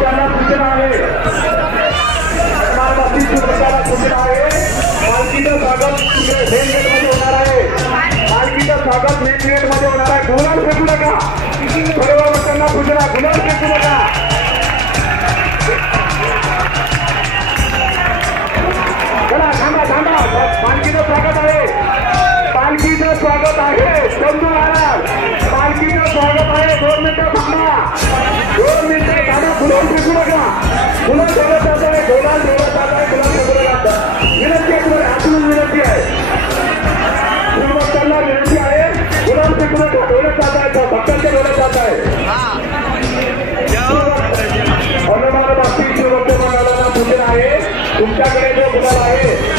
त्यांना सूचना आहे, हनुमान शिवभक्ताला सूचना आहे, पालखीचं स्वागत मेन गेट मध्ये होणार आहे, पालखीचं स्वागत मेन गेट मध्ये होणार आहे. गुलाल फेकू नका, सर्व भक्तांना सूचना, गुलाल फेकू नका. चला थांबा थांबा, पालखीचं स्वागत आहे, पालखीचं स्वागत आहे. समजून महाराज पालखीचं स्वागत आहे. 2 मिनिटं थांबा, 2 मिनिटं थांबा. गुलाल फेकू नका, गुलाल ठेवत जात आहे, गुलाल ठेवत जात आहे, गुलाल फेकू नका. विनंती आहे तुम्हाला, हातून विनंती आहे, भक्तांना विनंती आहे, गुलाल फेकू नका. ठेवत जात आहे, भक्तांच्या ठेवत जात आहे. हनुमान बाबतीत शिवभक्त मंडळाला सूचना आहे, तुमच्याकडे जो गुलाल आहे